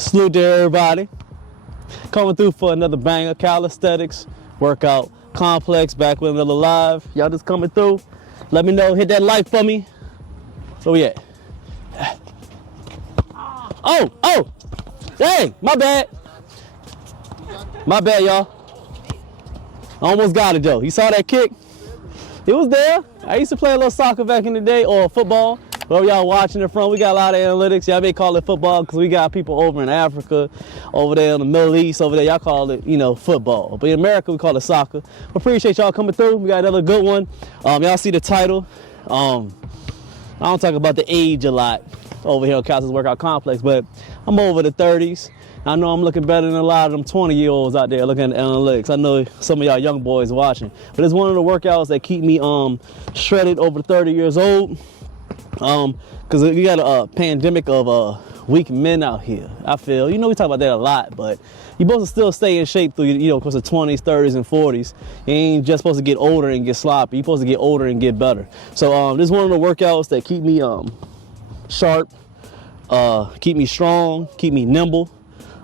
Salute to everybody. Coming through for another banger, Calisthenics workout complex, back with another live. Y'all just coming through. Let me know, hit that like for me. Where we at? Oh, dang, my bad. My bad, y'all. Almost got it though. You saw that kick? It was there. I used to play a little soccer back in the day, or football. Wherever y'all watching it from, we got a lot of analytics. Y'all may call it football because we got people over in Africa, over there in the Middle East, over there, y'all call it, football. But in America, we call it soccer. Appreciate y'all coming through. We got another good one. Y'all see the title. I don't talk about the age a lot over here on Calisthenics Workout Complex, but I'm over the 30s. I know I'm looking better than a lot of them 20-year-olds out there looking at the analytics. I know some of y'all young boys watching, but it's one of the workouts that keep me shredded over 30 years old. Because we got a pandemic of weak men out here. I feel, we talk about that a lot, but you're supposed to still stay in shape through, course the 20s, 30s, and 40s. You ain't just supposed to get older and get sloppy. You're supposed to get older and get better. So this is one of the workouts that keep me sharp, keep me strong, keep me nimble.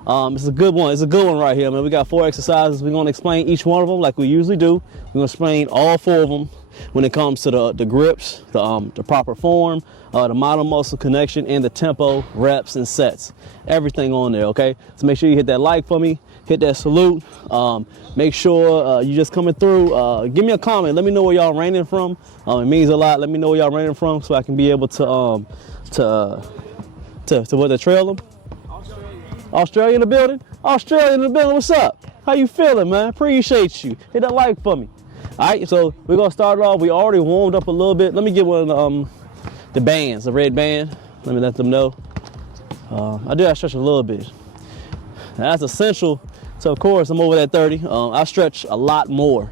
It's a good one. It's a good one right here, man. We got 4 exercises. We're going to explain each one of them like we usually do. We're going to explain all 4 of them when it comes to the grips, the proper form, the model muscle connection, and the tempo, reps, and sets. Everything on there, okay? So make sure you hit that like for me, hit that salute. Make sure you just coming through. Give me a comment. Let me know where y'all raining from. It means a lot. Let me know where y'all raining from so I can be able to trail them. Australia in the building? Australia in the building, what's up? How you feeling, man? Appreciate you. Hit that like for me. All right, so we're gonna start it off. We already warmed up a little bit. Let me get one of the bands, the red band. Let me let them know. I do have to stretch a little bit. Now, that's essential. So of course, I'm over that 30. I stretch a lot more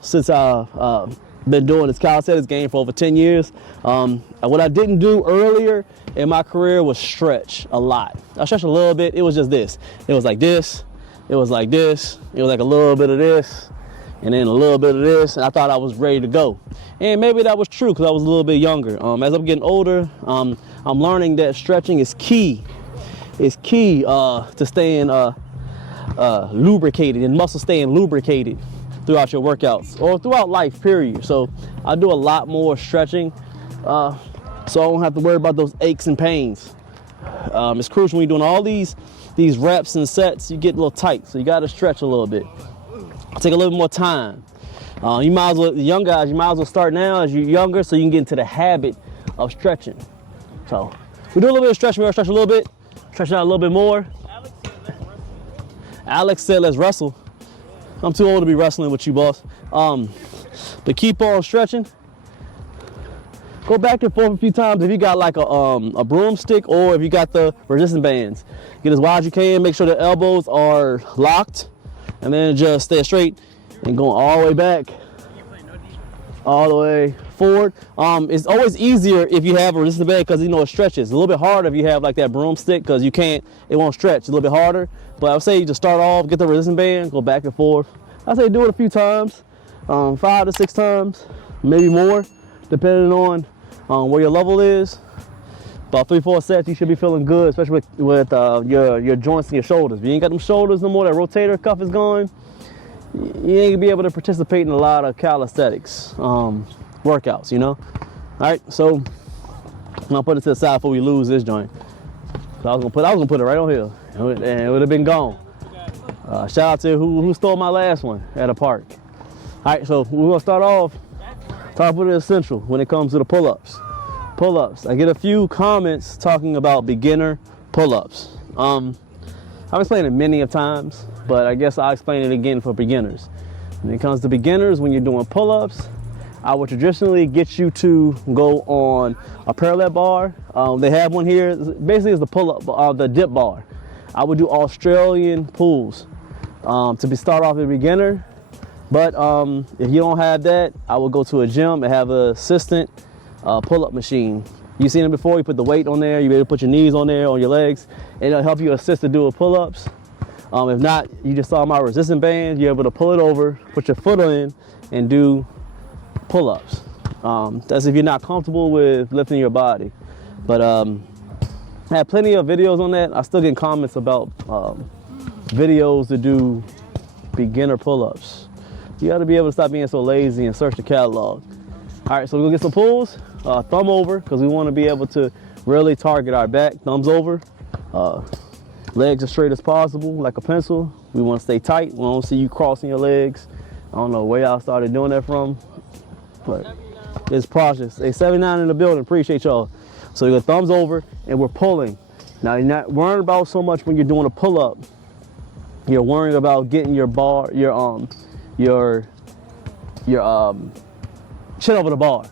since I've been doing this calisthenics game for over 10 years. What I didn't do earlier in my career was stretch a lot. I stretched a little bit. It was just this. It was like this. It was like this. It was like a little bit of this. And then a little bit of this. And I thought I was ready to go. And maybe that was true because I was a little bit younger. As I'm getting older, I'm learning that stretching is key. It's key to staying lubricated and muscle staying lubricated throughout your workouts or throughout life, period. So I do a lot more stretching so I don't have to worry about those aches and pains. It's crucial when you're doing all these reps and sets, you get a little tight, so you got to stretch a little bit. Take a little bit more time. You might as well, the young guys, you might as well start now as you're younger so you can get into the habit of stretching. So we do a little bit of stretching. We're gonna stretch a little bit, stretch out a little bit more. Alex said let's wrestle. I'm too old to be wrestling with you, boss. But keep on stretching. Go back and forth a few times if you got like a broomstick or if you got the resistance bands. Get as wide as you can, make sure the elbows are locked, and then just stay straight and going all the way back, all the way forward. It's always easier if you have a resistance band because it stretches. It's a little bit harder if you have like that broomstick because it won't stretch. It's a little bit harder. But I would say you just start off, get the resistance band, go back and forth. I say do it a few times, 5 to 6 times, maybe more, depending on where your level is. About 3-4 sets, you should be feeling good, especially with your joints and your shoulders. If you ain't got them shoulders no more, that rotator cuff is gone, you ain't gonna be able to participate in a lot of calisthenics workouts, All right, so I'm gonna put it to the side before we lose this joint. So I was gonna put it right on here, and it would have been gone. Shout out to who stole my last one at a park. All right, so we're gonna start off. Top of the essential when it comes to the pull-ups. Pull-ups. I get a few comments talking about beginner pull-ups. I've explained it many of times, but I guess I'll explain it again for beginners. When it comes to beginners, when you're doing pull-ups, I would traditionally get you to go on a parallel bar. They have one here. Basically, it's the pull-up, the dip bar. I would do Australian pulls to start off as a beginner. But if you don't have that, I would go to a gym and have an assistant pull-up machine. You've seen it before. You put the weight on there. You're able to put your knees on there, on your legs, and it'll help you assist to do pull-ups. If not, you just saw my resistance band. You're able to pull it over, put your foot in, and do pull-ups. That's if you're not comfortable with lifting your body. But I have plenty of videos on that. I still get comments about videos to do beginner pull-ups. You got to be able to stop being so lazy and search the catalog. All right, so we'll get some pulls. Thumb over, because we want to be able to really target our back. Thumbs over. Legs as straight as possible, like a pencil. We want to stay tight. We don't see you crossing your legs. I don't know where y'all started doing that from, but it's process. Hey, 79 in the building. Appreciate y'all. So you got thumbs over, and we're pulling. Now you're not worrying about so much when you're doing a pull-up. You're worrying about getting your bar, your chin over the bar.